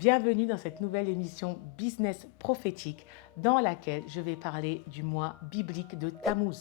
Bienvenue dans cette nouvelle émission Business prophétique dans laquelle je vais parler du mois biblique de Tammuz.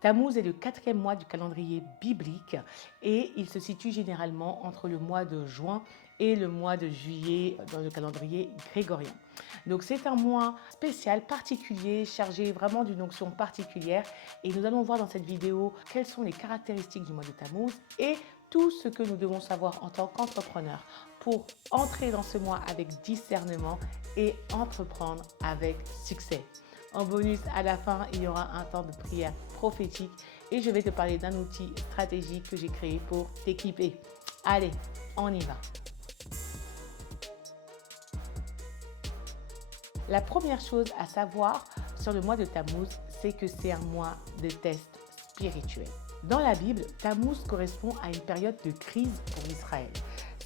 Tammuz est le 4e mois du calendrier biblique et il se situe généralement entre le mois de juin et le mois de juillet dans le calendrier grégorien. Donc c'est un mois spécial, particulier, chargé vraiment d'une onction particulière et nous allons voir dans cette vidéo quelles sont les caractéristiques du mois de Tammuz et tout ce que nous devons savoir en tant qu'entrepreneurs pour entrer dans ce mois avec discernement et entreprendre avec succès. En bonus, à la fin, il y aura un temps de prière prophétique et je vais te parler d'un outil stratégique que j'ai créé pour t'équiper. Allez, on y va. La première chose à savoir sur le mois de Tammuz, c'est que c'est un mois de test spirituel. Dans la Bible, Tammuz correspond à une période de crise pour Israël.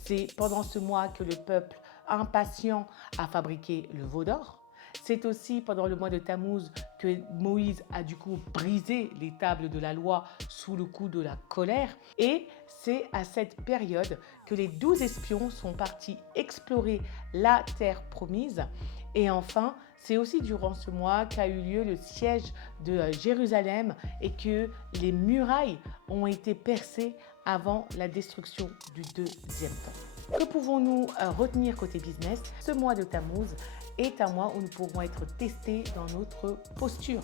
C'est pendant ce mois que le peuple impatient a fabriqué le veau d'or. C'est aussi pendant le mois de Tammuz que Moïse a du coup brisé les tables de la loi sous le coup de la colère. Et c'est à cette période que les 12 espions sont partis explorer la terre promise. Et enfin, c'est aussi durant ce mois qu'a eu lieu le siège de Jérusalem et que les murailles ont été percées avant la destruction du deuxième temple. Que pouvons-nous retenir côté business? Ce mois de Tammuz est un mois où nous pourrons être testés dans notre posture.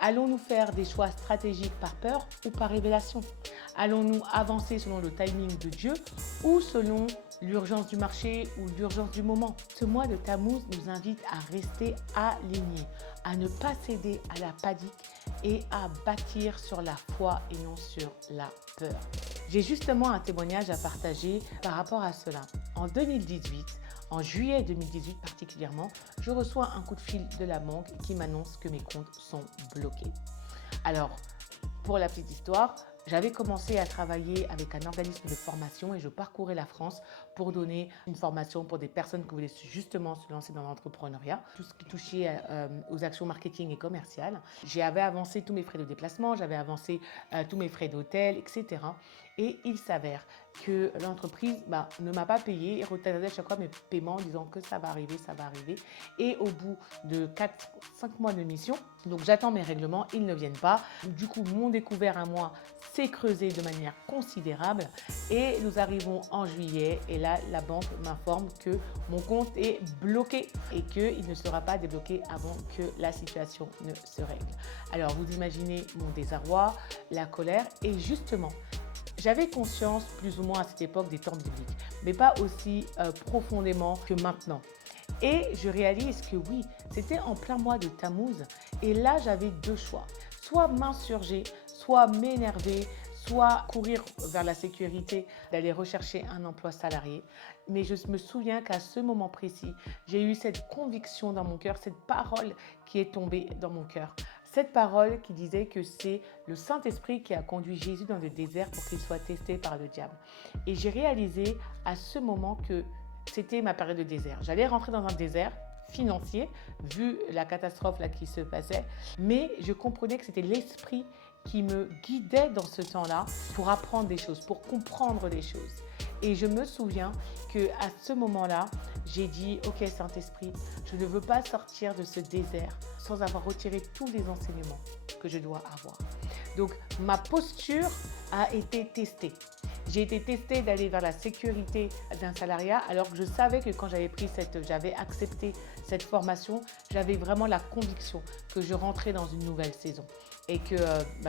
Allons-nous faire des choix stratégiques par peur ou par révélation? Allons-nous avancer selon le timing de Dieu ou selon l'urgence du marché ou l'urgence du moment? Ce mois de Tammuz nous invite à rester alignés, à ne pas céder à la panique et à bâtir sur la foi et non sur la peur. J'ai justement un témoignage à partager par rapport à cela. En 2018, en juillet 2018 particulièrement, je reçois un coup de fil de la banque qui m'annonce que mes comptes sont bloqués. Alors, pour la petite histoire, j'avais commencé à travailler avec un organisme de formation et je parcourais la France pour donner une formation pour des personnes qui voulaient justement se lancer dans l'entrepreneuriat, tout ce qui touchait aux actions marketing et commerciales. J'avais avancé tous mes frais de déplacement, j'avais avancé tous mes frais d'hôtel, etc. Et il s'avère que l'entreprise ne m'a pas payé et retardait à chaque fois mes paiements en disant que ça va arriver, ça va arriver. Et au bout de 4-5 mois de mission, donc j'attends mes règlements, ils ne viennent pas. Du coup, mon découvert à moi s'est creusé de manière considérable et nous arrivons en juillet et là, la banque m'informe que mon compte est bloqué et qu'il ne sera pas débloqué avant que la situation ne se règle. Alors, vous imaginez mon désarroi, la colère et justement, j'avais conscience plus ou moins à cette époque des temps bibliques, mais pas aussi profondément que maintenant. Et je réalise que oui, c'était en plein mois de Tammuz et là j'avais deux choix. Soit m'insurger, soit m'énerver, soit courir vers la sécurité, d'aller rechercher un emploi salarié. Mais je me souviens qu'à ce moment précis, j'ai eu cette conviction dans mon cœur, cette parole qui est tombée dans mon cœur. Cette parole qui disait que c'est le Saint-Esprit qui a conduit Jésus dans le désert pour qu'il soit testé par le diable. Et j'ai réalisé à ce moment que c'était ma période de désert. J'allais rentrer dans un désert financier, vu la catastrophe là qui se passait, mais je comprenais que c'était l'Esprit qui me guidait dans ce temps-là pour apprendre des choses, pour comprendre des choses. Et je me souviens qu'à ce moment-là, j'ai dit « Ok Saint-Esprit, je ne veux pas sortir de ce désert sans avoir retiré tous les enseignements que je dois avoir. » Donc, ma posture a été testée. J'ai été testée d'aller vers la sécurité d'un salariat alors que je savais que quand j'avais accepté cette formation, j'avais vraiment la conviction que je rentrais dans une nouvelle saison et que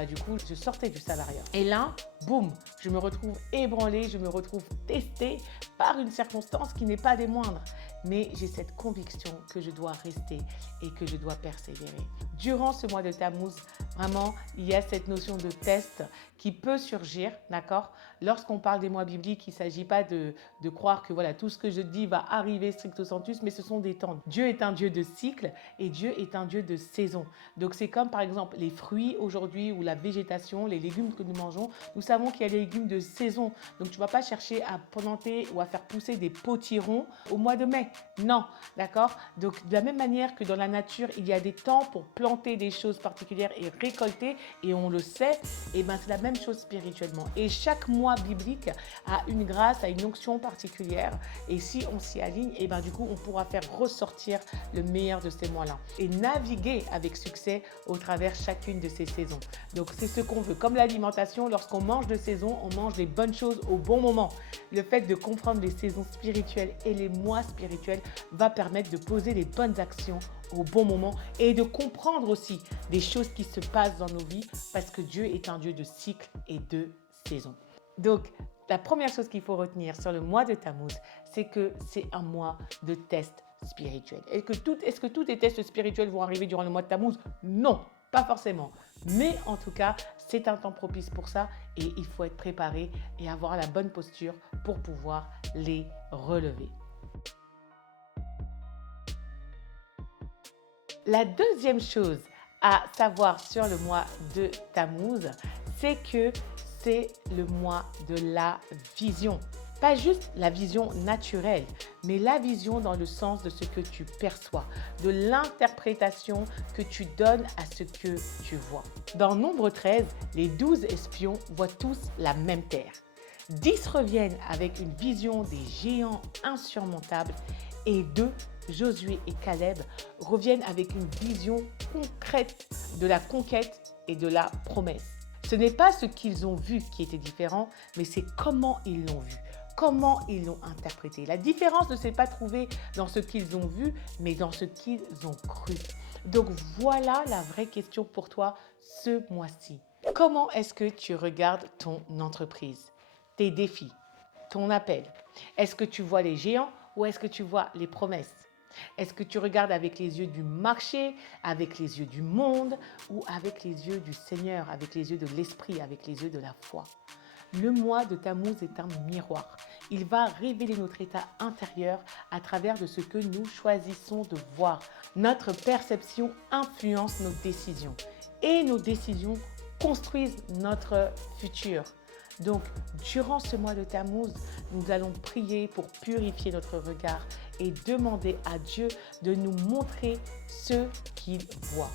du coup, je sortais du salariat. Et là, boum, je me retrouve ébranlée, je me retrouve testée par une circonstance qui n'est pas des moindres. Mais j'ai cette conviction que je dois rester et que je dois persévérer. Durant ce mois de Tammuz, vraiment, il y a cette notion de test qui peut surgir, d'accord? Lorsqu'on parle des mois bibliques, il ne s'agit pas de croire que voilà, tout ce que je dis va arriver stricto sensus, mais ce sont des temps. Dieu est un Dieu de cycle et Dieu est un Dieu de saison. Donc c'est comme par exemple les fruits aujourd'hui ou la végétation, les légumes que nous mangeons. Nous savons qu'il y a des légumes de saison. Donc tu ne vas pas chercher à planter ou à faire pousser des potirons au mois de mai. Non, d'accord? Donc de la même manière que dans la nature, il y a des temps pour planter des choses particulières et récolter et on le sait, et ben c'est la même chose spirituellement. Et chaque mois biblique a une grâce, a une onction particulière. Et si on s'y aligne, et ben du coup, on pourra faire ressortir le meilleur de ces mois-là et naviguer avec succès au travers chacune de ces saisons. Donc c'est ce qu'on veut. Comme l'alimentation, lorsqu'on mange de saison, on mange les bonnes choses au bon moment. Le fait de comprendre les saisons spirituelles et les mois spirituels va permettre de poser les bonnes actions au bon moment et de comprendre aussi des choses qui se passent dans nos vies parce que Dieu est un Dieu de cycles et de saisons. Donc, la première chose qu'il faut retenir sur le mois de Tammuz, c'est que c'est un mois de tests spirituels. Est-ce que tous les tests spirituels vont arriver durant le mois de Tammuz? Non, pas forcément. Mais en tout cas, c'est un temps propice pour ça et il faut être préparé et avoir la bonne posture pour pouvoir les relever. La deuxième chose à savoir sur le mois de Tammuz, c'est que c'est le mois de la vision. Pas juste la vision naturelle, mais la vision dans le sens de ce que tu perçois, de l'interprétation que tu donnes à ce que tu vois. Dans Nombre 13, les 12 espions voient tous la même terre. 10 reviennent avec une vision des géants insurmontables et 2, Josué et Caleb, reviennent avec une vision concrète de la conquête et de la promesse. Ce n'est pas ce qu'ils ont vu qui était différent, mais c'est comment ils l'ont vu, comment ils l'ont interprété. La différence ne s'est pas trouvée dans ce qu'ils ont vu, mais dans ce qu'ils ont cru. Donc voilà la vraie question pour toi ce mois-ci. Comment est-ce que tu regardes ton entreprise, tes défis, ton appel? Est-ce que tu vois les géants ou est-ce que tu vois les promesses? Est-ce que tu regardes avec les yeux du marché, avec les yeux du monde ou avec les yeux du Seigneur, avec les yeux de l'esprit, avec les yeux de la foi? Le mois de Tammuz est un miroir. Il va révéler notre état intérieur à travers de ce que nous choisissons de voir. Notre perception influence nos décisions et nos décisions construisent notre futur. Donc, durant ce mois de Tammuz, nous allons prier pour purifier notre regard et demander à Dieu de nous montrer ce qu'il voit.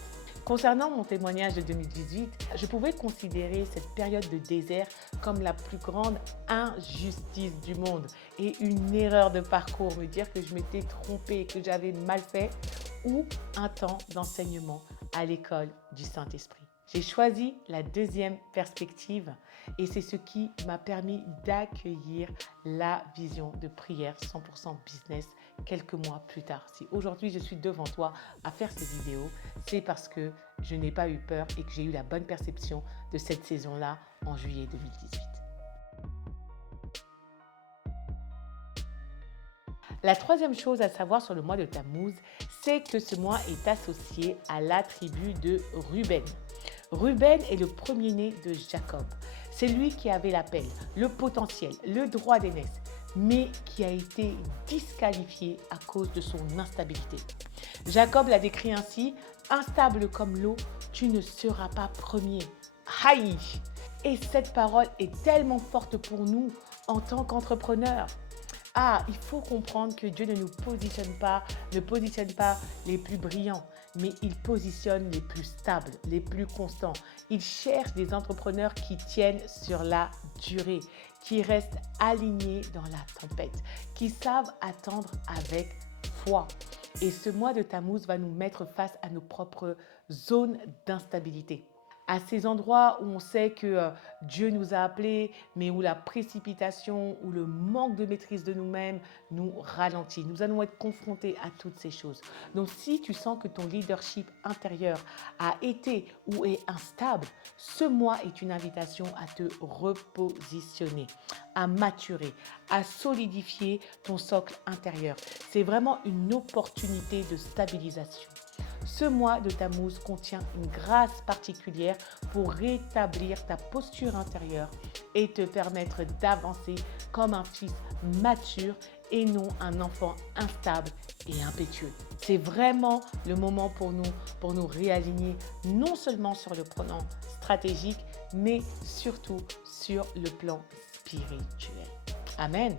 Concernant mon témoignage de 2018, je pouvais considérer cette période de désert comme la plus grande injustice du monde et une erreur de parcours, me dire que je m'étais trompée, que j'avais mal fait, ou un temps d'enseignement à l'école du Saint-Esprit. J'ai choisi la deuxième perspective et c'est ce qui m'a permis d'accueillir la vision de prière 100% business quelques mois plus tard. Si aujourd'hui je suis devant toi à faire cette vidéo, c'est parce que je n'ai pas eu peur et que j'ai eu la bonne perception de cette saison-là en juillet 2018. La troisième chose à savoir sur le mois de Tammuz, c'est que ce mois est associé à la tribu de Ruben. Ruben est le premier-né de Jacob. C'est lui qui avait l'appel, le potentiel, le droit d'aînesse, mais qui a été disqualifié à cause de son instabilité. Jacob l'a décrit ainsi: instable comme l'eau, tu ne seras pas premier. Aïe! Et cette parole est tellement forte pour nous en tant qu'entrepreneurs. Il faut comprendre que Dieu ne positionne pas les plus brillants, mais il positionne les plus stables, les plus constants. Il cherche des entrepreneurs qui tiennent sur la durée, qui restent alignés dans la tempête, qui savent attendre avec foi. Et ce mois de Tammuz va nous mettre face à nos propres zones d'instabilité. À ces endroits où on sait que Dieu nous a appelés, mais où la précipitation ou le manque de maîtrise de nous-mêmes nous ralentit. Nous allons être confrontés à toutes ces choses. Donc, si tu sens que ton leadership intérieur a été ou est instable, ce mois est une invitation à te repositionner, à maturer, à solidifier ton socle intérieur. C'est vraiment une opportunité de stabilisation. Ce mois de Tammuz contient une grâce particulière pour rétablir ta posture intérieure et te permettre d'avancer comme un fils mature et non un enfant instable et impétueux. C'est vraiment le moment pour nous réaligner non seulement sur le plan stratégique, mais surtout sur le plan spirituel. Amen.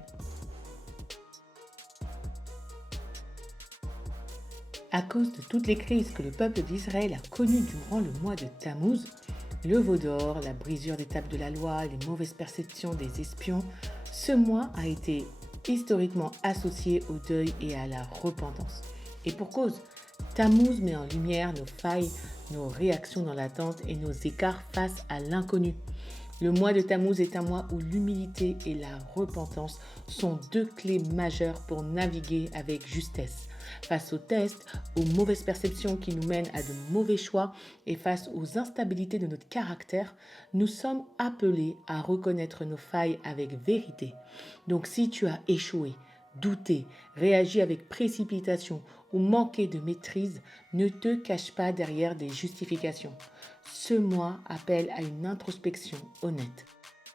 À cause de toutes les crises que le peuple d'Israël a connues durant le mois de Tammuz, le veau d'or, la brisure des tables de la loi, les mauvaises perceptions des espions, ce mois a été historiquement associé au deuil et à la repentance. Et pour cause, Tammuz met en lumière nos failles, nos réactions dans l'attente et nos écarts face à l'inconnu. Le mois de Tammuz est un mois où l'humilité et la repentance sont deux clés majeures pour naviguer avec justesse. Face aux tests, aux mauvaises perceptions qui nous mènent à de mauvais choix et face aux instabilités de notre caractère, nous sommes appelés à reconnaître nos failles avec vérité. Donc si tu as échoué, douté, réagi avec précipitation ou manqué de maîtrise, ne te cache pas derrière des justifications. Ce mois appelle à une introspection honnête.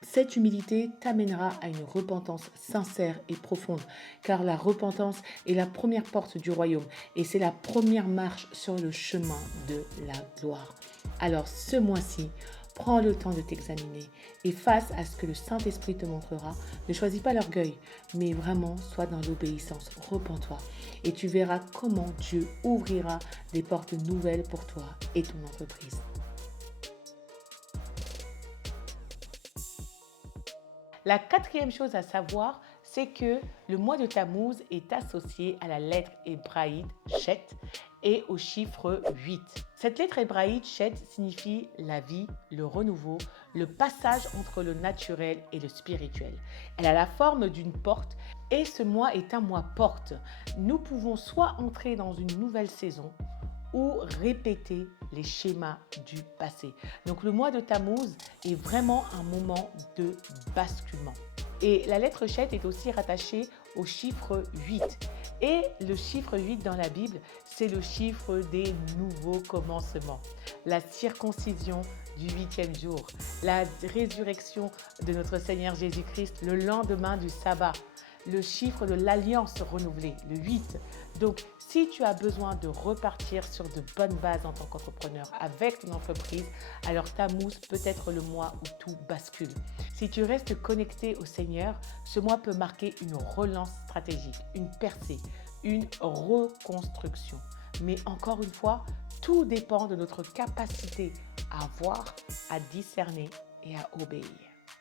Cette humilité t'amènera à une repentance sincère et profonde, car la repentance est la première porte du royaume et c'est la première marche sur le chemin de la gloire. Alors ce mois-ci, prends le temps de t'examiner et face à ce que le Saint-Esprit te montrera, ne choisis pas l'orgueil, mais vraiment sois dans l'obéissance, repens-toi et tu verras comment Dieu ouvrira des portes nouvelles pour toi et ton entreprise. La quatrième chose à savoir, c'est que le mois de Tammuz est associé à la lettre hébraïque Chet et au chiffre 8. Cette lettre hébraïque Chet signifie la vie, le renouveau, le passage entre le naturel et le spirituel. Elle a la forme d'une porte et ce mois est un mois porte. Nous pouvons soit entrer dans une nouvelle saison, ou répéter les schémas du passé. Donc le mois de Tammuz est vraiment un moment de basculement. Et la lettre Chet est aussi rattachée au chiffre 8. Et le chiffre 8 dans la Bible, c'est le chiffre des nouveaux commencements. La circoncision du 8e jour, la résurrection de notre Seigneur Jésus-Christ le lendemain du sabbat, le chiffre de l'alliance renouvelée, le 8. Donc, si tu as besoin de repartir sur de bonnes bases en tant qu'entrepreneur avec ton entreprise, alors Tammuz peut être le mois où tout bascule. Si tu restes connecté au Seigneur, ce mois peut marquer une relance stratégique, une percée, une reconstruction. Mais encore une fois, tout dépend de notre capacité à voir, à discerner et à obéir.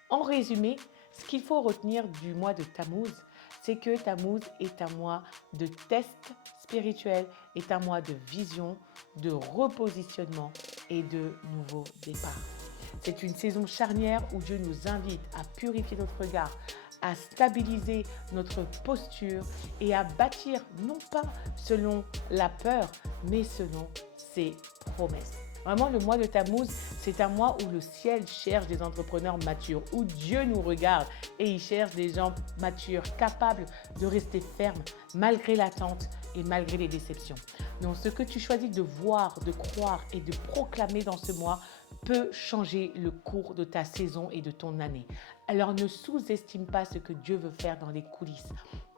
En résumé, ce qu'il faut retenir du mois de Tammuz, c'est que Tammuz est un mois de test spirituel, est un mois de vision, de repositionnement et de nouveau départ. C'est une saison charnière où Dieu nous invite à purifier notre regard, à stabiliser notre posture et à bâtir non pas selon la peur, mais selon ses promesses. Vraiment, le mois de Tammuz, c'est un mois où le ciel cherche des entrepreneurs matures, où Dieu nous regarde et il cherche des gens matures, capables de rester fermes malgré l'attente et malgré les déceptions. Donc, ce que tu choisis de voir, de croire et de proclamer dans ce mois peut changer le cours de ta saison et de ton année. Alors, ne sous-estime pas ce que Dieu veut faire dans les coulisses.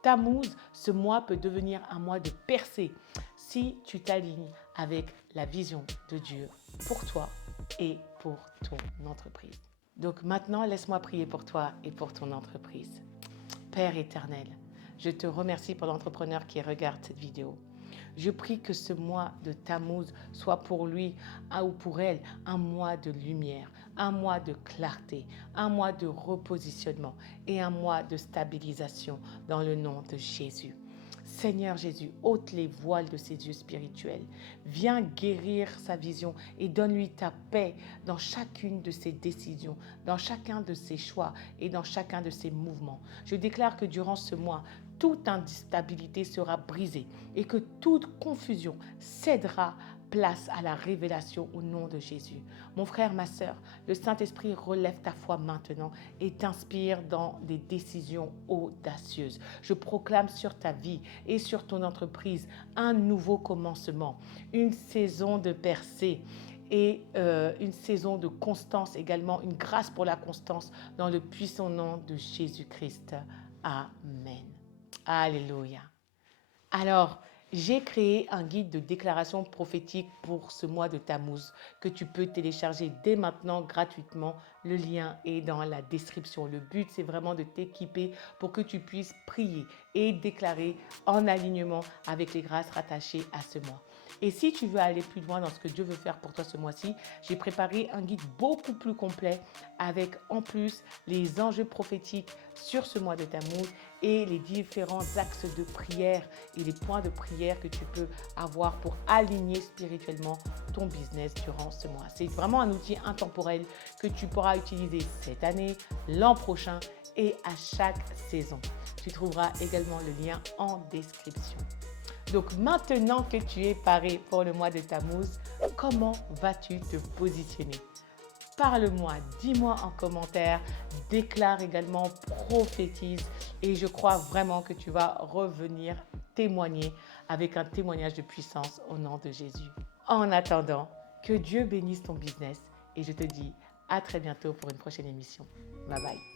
Tammuz, ce mois peut devenir un mois de percée si tu t'alignes avec la vision de Dieu pour toi et pour ton entreprise. Donc maintenant, laisse-moi prier pour toi et pour ton entreprise. Père éternel, je te remercie pour l'entrepreneur qui regarde cette vidéo. Je prie que ce mois de Tammuz soit pour lui ou pour elle un mois de lumière, un mois de clarté, un mois de repositionnement et un mois de stabilisation dans le nom de Jésus. Seigneur Jésus, ôte les voiles de ses yeux spirituels. Viens guérir sa vision et donne-lui ta paix dans chacune de ses décisions, dans chacun de ses choix et dans chacun de ses mouvements. Je déclare que durant ce mois, toute instabilité sera brisée et que toute confusion cédera place à la révélation au nom de Jésus. Mon frère, ma sœur, le Saint-Esprit relève ta foi maintenant et t'inspire dans des décisions audacieuses. Je proclame sur ta vie et sur ton entreprise un nouveau commencement, une saison de percée et une saison de constance également, une grâce pour la constance dans le puissant nom de Jésus-Christ. Amen. Alléluia. Alors, j'ai créé un guide de déclaration prophétique pour ce mois de Tammuz que tu peux télécharger dès maintenant gratuitement. Le lien est dans la description. Le but, c'est vraiment de t'équiper pour que tu puisses prier et déclarer en alignement avec les grâces rattachées à ce mois. Et si tu veux aller plus loin dans ce que Dieu veut faire pour toi ce mois-ci, j'ai préparé un guide beaucoup plus complet avec en plus les enjeux prophétiques sur ce mois de Tammuz et les différents axes de prière et les points de prière que tu peux avoir pour aligner spirituellement ton business durant ce mois. C'est vraiment un outil intemporel que tu pourras utiliser cette année, l'an prochain et à chaque saison. Tu trouveras également le lien en description. Donc maintenant que tu es paré pour le mois de Tammuz, comment vas-tu te positionner? Parle-moi, dis-moi en commentaire, déclare également, prophétise et je crois vraiment que tu vas revenir témoigner avec un témoignage de puissance au nom de Jésus. En attendant, que Dieu bénisse ton business et je te dis à très bientôt pour une prochaine émission. Bye bye.